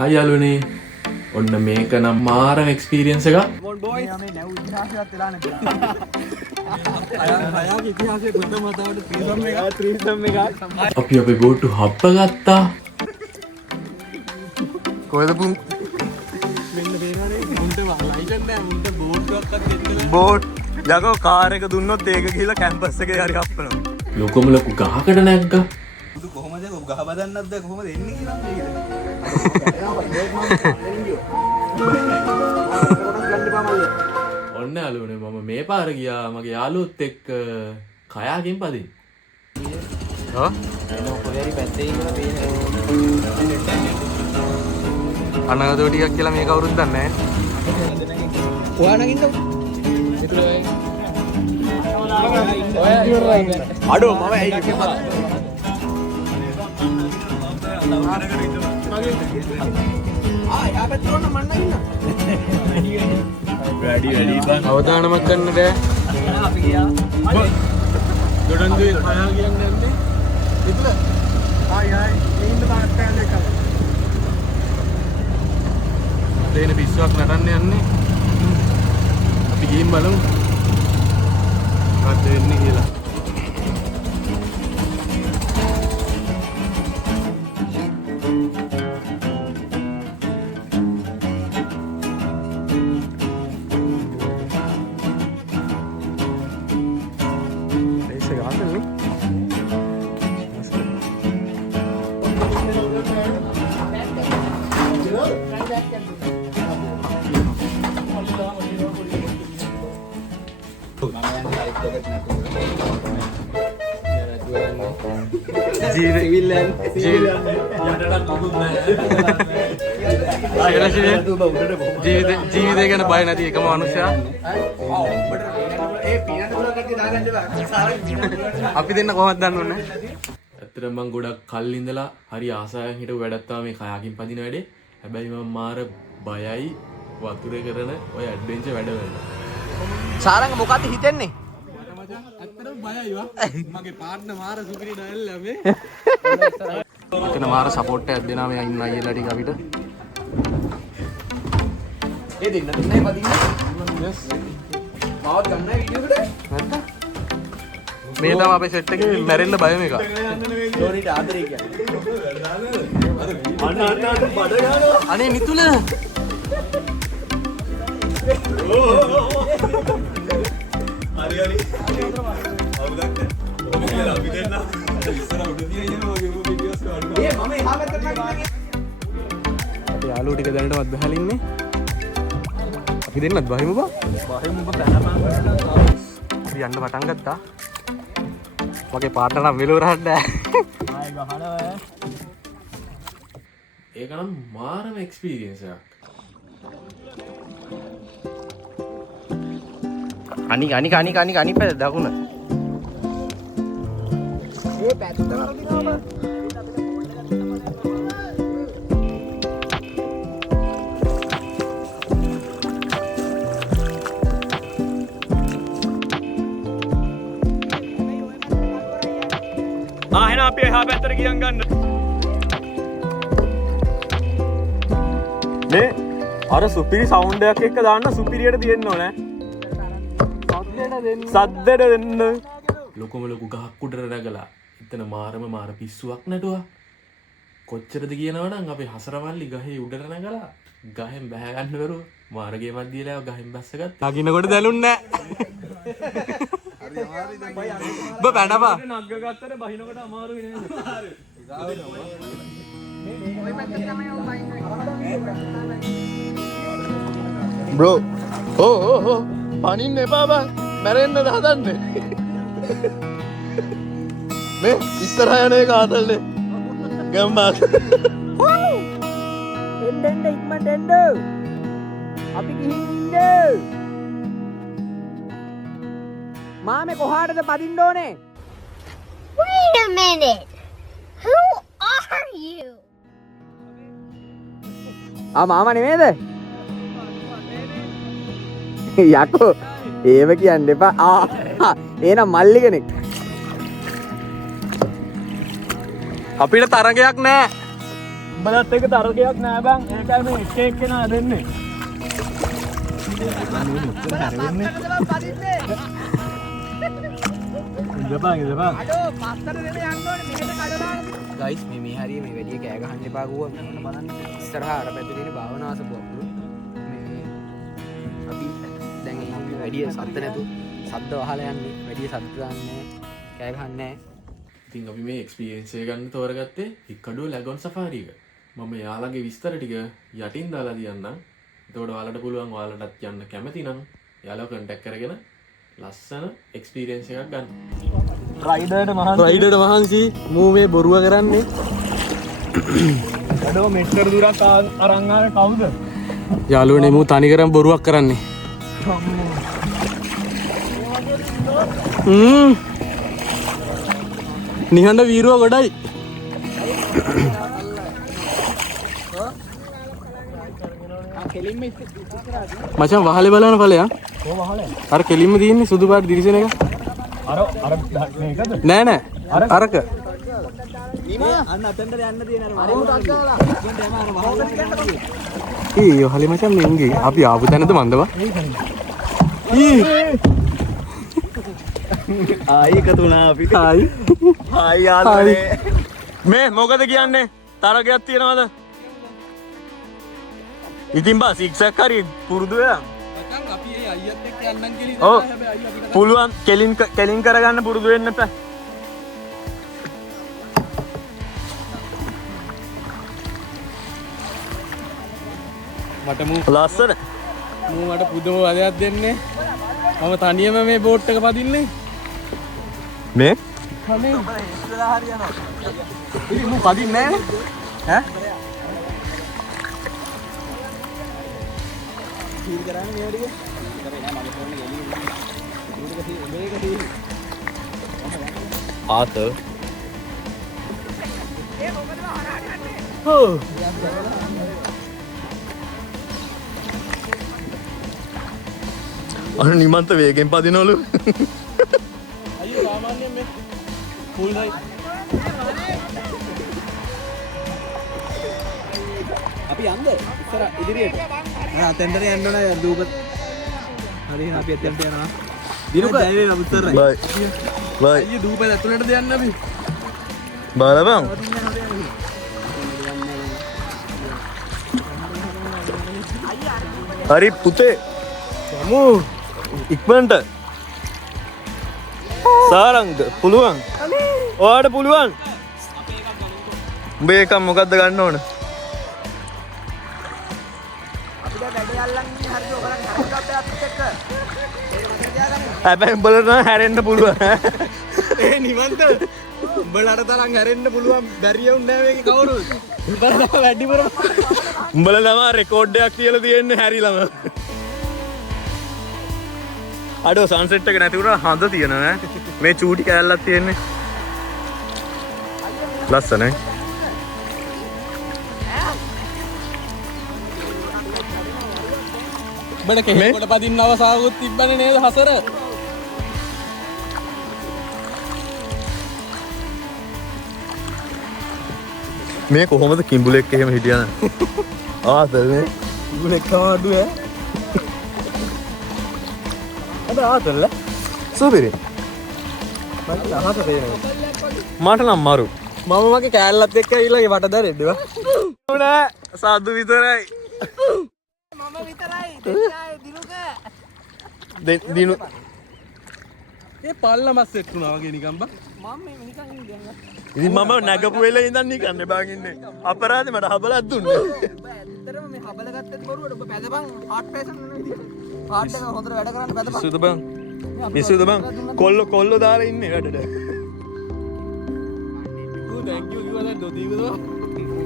හයි යාළුවනේ. ඔන්න මේක නම් මාරම එක්ස්පීරියන්ස් එකක්. මොන් බොයිස් මේ නැව් ඉතිහාසයක් වෙලා නැති. අයගේ ඉතිහාසයේ ප්‍රථම වතාවට ත්‍රිසම් එකක්. අපි අපේ බෝට්ටු හප්ප ගත්තා. කොහෙද පුන් මෙන්න පේනවනේ මුන්ට ලයිසන් නැහැ මුන්ට බෝට්ටුවක්වත් දෙන්න බෑ. බෝට් යකෝ කාර් එක දුන්නොත් ඒක ගිහලා කැම්පස් එකේ හරි හප්පනවා. ලොකම ලොකු ගහකට නැග්ගා. බුදු කොහමද ගහ බදන්නත් බෑ කොහමද එන්නේ කියලා මේකද. ඔන්න යාළුවනේ මම මේ පාර ගියා මගේ යාළුවොත් එක්ක කයාකින් පදින්න. ඔව් පොඩි පැත්තේ ඉඳලා පේන අනාගතෝ ටිකක් කියලා මේ කවුරුත් දන්නේ නැහැ. ඔයා නගින්න අඩෝ මම ඇයි අවදානමක් ගන්න බෑ. අපි ගියා ගොඩන්දුවේ කයා කියන්නේ නැන්නේ. ඉතල ආයි මේ ඉන්න තාත්තයන් දෙක දෙන පිස්සුවක් නටන්න යන්නේ. අපි ගිහින් බලමු. මොකක්ද වෙන්නේ කියලා. ජීවිතය ගැන බය නැති එකම මනුෂ්‍යයා අපි දෙන්න කොහොමද දන්නේ නැහැ. ඇත්තටම මම ගොඩක් කල් ඉඳලා හරි ආසාවෙන් හිටපු වැඩක් තමයි මේ කයාකින් පදින වැඩේ. හැබැයි මම මාර බයයි වතුරේ කරන ඔය ඇඩ්වෙන්චර් වැඩ වලට. සාරංග මොකද්ද හිතෙන්නේ? ඇත්තටම බයයි වා මගේ පාර්ට්නර් මාර සුපිරි ඩයල් ළමේ මෙතන මාර සපෝට් එකක් දෙනවා මේ ඉන්න අයියලා ටික අපිට. ඒ දෙන්න දෙන්නේ පදින්න යස් මාවත් ගන්නයි වීඩියෝ එකට නැත්නම් මේ තමයි අපේ සෙට් එකේ මැරෙන්න බය මේක. ස්ටෝරිට ආදරේ කියන්නේ අන්න බඩ ගන්නවා අනේ මිතුල හරි හරි අවුලක් නැහැ අපි දෙන්න ඉස්සර උඩ තියගෙන වගේ වීඩියෝස් කරනවා ඒ මම එහා පැත්තට නගින්නේ අපි යාළුවෝ ටික දැනටවත් බහලා ඉන්නේ. අපි දෙන්නත් බහිමු බා. බහිමු බා පැනපන් අපි යන්න පටන් ගත්තා. මගේ පාර්ට්නර් නම් මෙලෝ රහන්න ආයි ගහනවා ඒක නම් මාරම එක්ස්පීරියන්ස් එකක්. අනික පැත්ත දකුණ. ඒ පැත්තට වදිනවා එහෙනම් අපි එහා පැත්තට ගියන් ගන්න. මේ අර සුපිරි සවුන්ඩ් එකක් එක්ක දාන්න සුපිරියට තියෙන්න ඕනේ. සද්දෙට දෙන්න. ලොකම ලොකු ගහක් උඩට නැගලා එතන මාර පිස්සුවක් නැටුවා. කොච්චරද කියනවනම් අපි හසරමල්ලි ගහේ උඩට නැගලා ගහෙන් බැහැ ගන්න බැරුව මාර්ගේ මැදියලා ගහෙන් බැස්සගත්තා. නගිනකොට දැලුන්නේ නැහැ. ඔබ පැනපා. නග්ග ගත්තට බහිනකොට අමාරුයි නේද? බ්‍රෝ ඕ පනින්න එපා බං මැරෙන්නද හදන්නේ. මේ ඉස්සරහ යන එක ආතල්නේ ගම්මාත් එන්න ඉක්මනට එන්න අපි ගිහින් ඉන්න මාමේ කොහාටද පදින්න ඕනේ? Wait a minute. Who are you? මාමා නෙමෙයිද? යකෝ ඒව කියන්න එපා. එහෙනම් මල්ලි කෙනෙක්. අපිට තරගයක් නෑ. බලත් එක තරකයක් නෑ බං. ඒකයි මේ එක එක්කෙනා දෙන්නේ. ගයිස් මේ හරිය මේ වැඩිය කෑ ගහන්න එපා ගුවා මෙන්න බලන්න ඉස්සරහා අර පැත්තේ තියෙන භාවනාසපු අප්ලු මේ අපි දැන් ඉන්නේ වැඩිය සද්ද නැතු සද්ද වහලා යන්නේ වැඩිය සද්ද දාන්නේ කෑ ගහන්නේ ඉතින් අපි මේ එක්ස්පීරියන්ස් එක ගන්න තෝරගත්තේ හික්කඩුව ලැගොන් සෆාරි එක. මම යාළගේ විස්තර ටික යටින් දාලා තියන්නම්. එතකොට ඔයාලට පුළුවන් ඔයාලටත් යන්න කැමති නම් යාළුවා කන්ටැක්ට් කරගෙන ලස්සන එක්ස්පීරියන්ස් එකක් ගන්න. රයිඩර්ට මහන්සි මූ මේ බොරුව කරන්නේ. අඩෝ මෙච්චර දුරක් අරන් ආවේ කවුද? යාළුවනේ මූ තනිකරම බොරුවක් කරන්නේ. නිහඬ වීරුව ගොඩයි. මචං වහලේ බලන්න ඵලයක්. අර කෙලින්ම තියෙන්නේ සුදු පාට දිරිසෙන එක. අර මේකද? නෑ නෑ. අරක. අන්න අතෙන්ට යන්න තියෙනවා ඒ වහලේ මචං මෙන්ගේ අපි ආපු තැනද මන්දව? ආයි එකතු වුණා අපි ආයි ආයි යාළුවනේ මේ මොකද කියන්නේ? තරගයක් තියනවද? ඉතින් බා සික්සක් හරි පුරුදු වෙලා. අපි ඒ අයියත් එක්ක යන්නම් කියලා ඔව් පුළුවන් කෙලින් කරගන්න පුරුදු වෙන්න එපා. මට ලස්සන මට පුදුම වදයක් දෙන්නේ. මම තනියම මේ බෝට් එක පදින්නේ. මේ අනේ ඉස්සරහා හරියනවා. ඉතින් මම පදින්නේ නැහැ ඈ. फील कराने नहीं हो रही है आत अरे निमंत वेगें पदिनोलु अय्यो सामान्य में फुल भाई අපි යන්න ඉස්සර ඉදිරියට අතෙන්ට යන්න ඕන දූප හරි අපි අතෙන්ට යනවා දිනුක දැනේ නමුතරයි බයි බයි අයියේ දූප ඇතුළටද යන්න අපි බලපන් හරි පුතේ යමු ඉක්මනට සාරංග පුළුවන් ඔයාට පුළුවන් උඹ එක මොකද්ද ගන්න ඕන හැබැයි උඹලට හැරෙන්න පුළුවන් ඒ නිවන්ත උඹලට තරම් හැරෙන්න පුළුවන් බැරිය උන්නේ නැහැ මේකේ කවුරුත් උඹලා තමයි වැඩිපුරම උඹලා තමයි රෙකෝඩ් එකක් තියලා තියෙන්නේ හැරිලම අඩෝ සන්සෙට් එක නැති වුණා හඳ තියෙනවා ඈ මේ චූටි කෑල්ලක් තියෙන්නේ ලස්සනයි උඹට කෙහෙල් කොට පදින්න අවසාවකුත් තිබ්බනේ නේද හසර මේ කොහොමද කිඹුලෙක් එහෙම හිටියන ආතල්නේ කිඹුලෙක් කවඩු ඈ අද ආතල්ල සුබිරි මට අහස තේරෙනවා මට නම් මරු මම මගේ කෑල්ලත් එක්ක ඊළඟ වට දරෙද්දවා නෑ සාදු විතරයි මම විතරයි දෙන්නයි දිනුක දිනු ඒ පල්ල මස් සෙට් වුණා වගේ නිකන් බා මම මේ නිකන් ඉන්නේ ඉතින් මම නැගපු වෙලේ ඉඳන් නිකන් බාන් ඉන්නේ අපරාධේ මට හබලක් දුන්නේ ඔබ ඇත්තටම මේ හබල ගත්තත් බොරුවට ඔබ පැදපන් හાર્ට් පේෂන් නෙවෙයි හાર્ට් එක හොඳට වැඩ කරන්න පැදපන් පිස්සුද බං පිස්සුද බං කොල්ල දාලා ඉන්නේ වැඩට ඌ තැන්ක් යූ කිව්වද දොදීවද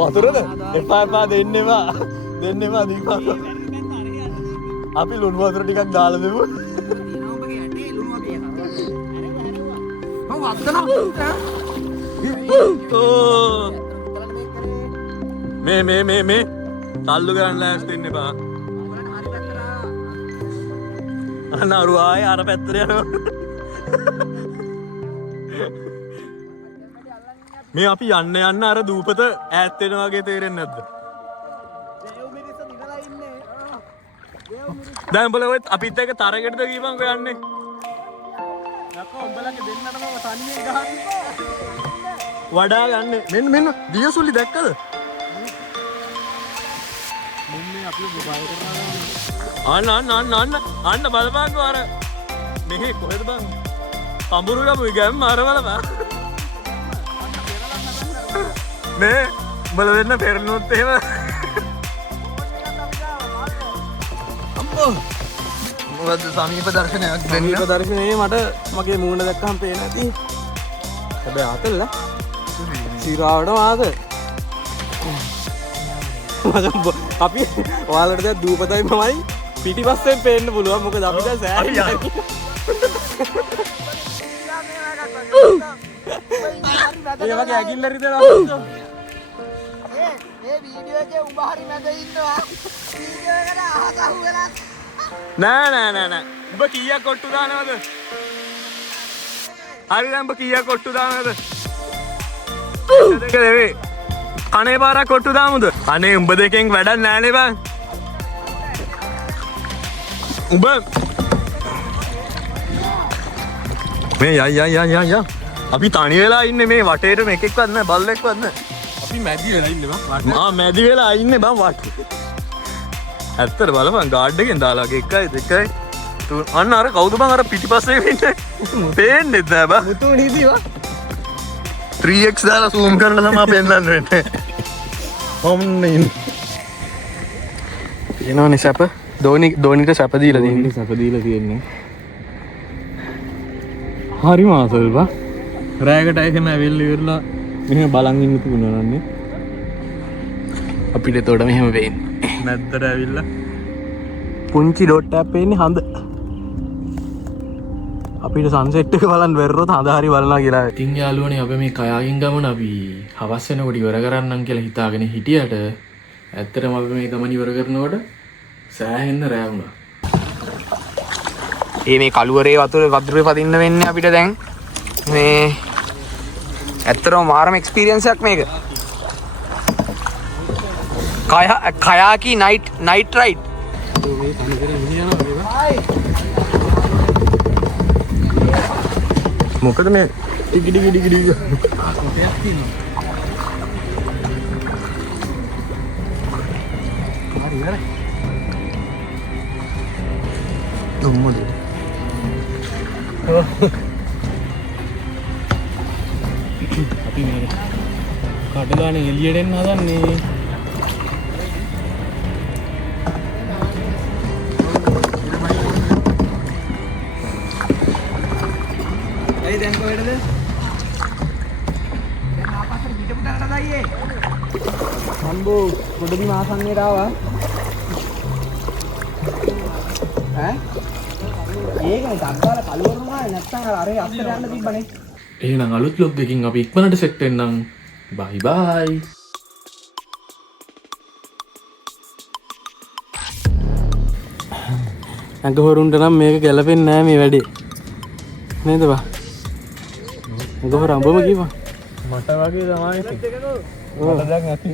වතුරද එපා දෙන්නවා දීපා අපි ලුණු වතුර ටිකක් දාලා දෙමු ඔබගේ ඇටේ ලුණු අපි මම වත්තන මේ තල්ලු කරන්න ලෑස්ති වෙන්න එපා අනරු ආයේ අර පැත්තට යනවා මේ අපි යන්න අර දූපත ඈත් වෙන වගේ තේරෙන්නේ නැද්ද? දැන් උඹලා ඔය අපිත් එක්ක තරගෙටද ගිහපන්කෝ යන්නේ. යකෝ උඹලගේ දෙන්නට මම තනියෙන් ගහන්නේ. වඩා යන්නේ. මෙන්න දියසුලි දැක්කද? මුන්නේ අපි බය කරනවා. අන්න බලපංකෝ අර මෙහෙ කොහෙද බං? පඹුරු ගමුයි ගැම්ම අර බලපන්. නේ උඹලා වෙන්න පෙරළුනොත් එහෙම මොකද සමීප දර්ශනයක් සමීප දර්ශනයේ මට මගේ මූණ දැක්කම පේන්නේ නැති. හැබැයි ආතල්ල සිරාවට ආද. අපි ඔයාලට දැන් දූපතයි මමයි පිටිපස්සෙන් පේන්න පුළුවන්. මොකද අපි දැන් සෑහි ඒ වගේ ඇගිල්ල රිදෙනවා. ඒ වීඩියෝ එකේ උඹ හරි මැද ඉන්නවා. වීඩියෝ එකට අහස අහුවෙලා. නෑ උඹ කීයක් කොට්ටු දානවද? හරි දැන් උඹ කීයක් කොට්ටු දානවද? දෙක දෙවේ. අනේ පාරක් කොට්ටු දාමුද? අනේ උඹ දෙකෙන් වැඩක් නෑනේ බං. උඹ මේ යයි අපි තනි වෙලා ඉන්නේ මේ වටේට මේකෙක්වත් නැහැ බල්ලෙක්වත් නැහැ. අපි මැදි වෙලා ඉන්නේ බං. මැදි වෙලා ඉන්නේ බං වටේ. ඇත්තට බලපන් ගාඩ් එකෙන් දාලා 1යි 2යි 3 අන්න අර කවුද බං අර පිටිපස්සේ ඉන්නේ පේන්නේ නැහැ බං මුතු නීතිවා 3x දාලා zoom කරලා තමයි පෙන්නන්න වෙන්නේ ඔන්න ඉන්නේ එනවනේ සැප දෝනිට සැප දීලා තියෙන්නේ සැප දීලා තියෙන්නේ හරි මාසල් බං රෑකට එහෙම ඇවිල්ලා ඉවරලා මෙහෙම බලන් ඉන්න පුළුවන්න්නේ අපිට එතකොට මෙහෙම වෙන්නේ නැද්දට ඇවිල්ලා පුංචි ඩොට් එකක් පේන්නේ හඳ අපිට සන්සෙට් එක බලන්න බැරිරොත් හඳ හරි බලනවා කියලා. ඉතින් යාළුවනේ අපි මේ කයාගින් ගමන අපි හවස් වෙනකොට ඉවර කරන්නම් කියලා හිතාගෙන හිටියට ඇත්තටම අපි මේ ගමන ඉවර කරනකොට සෑහෙන්න රෑ වුණා. මේ කළුවරේ වතුරේ පදින්න වෙන්නේ අපිට දැන් මේ ඇත්තටම මාරම එක්ස්පීරියන්ස් එකක් මේක. කයාකි නයිට් රයිඩ්. මොකද මේ ටිකිඩි දුම්මද අපි මේ කඩලානේ එළියට එන්න හදන්නේ. දැන් කොහෙටද? දැන් ආපස්සට පිටපුටකට දායියේ. සම්බෝ ගොඩබි මාසන්නේට ආවා. ඈ? ඒකනේ තක්කාල කලවරුමා නැත්තම් අර අස්සට යන්න තිබ්බනේ. එහෙනම් අලුත් vlog එකකින් අපි ඉක්මනට සෙට් වෙන්නම්. බයි බයි. අඟහරුන්ට නම් මේක ගැලපෙන්නේ නැහැ මේ වැඩේ. නේද බා? අඟහරු අඹම කිව්වා. මට වගේ තමයි. මට දැන් ඇති.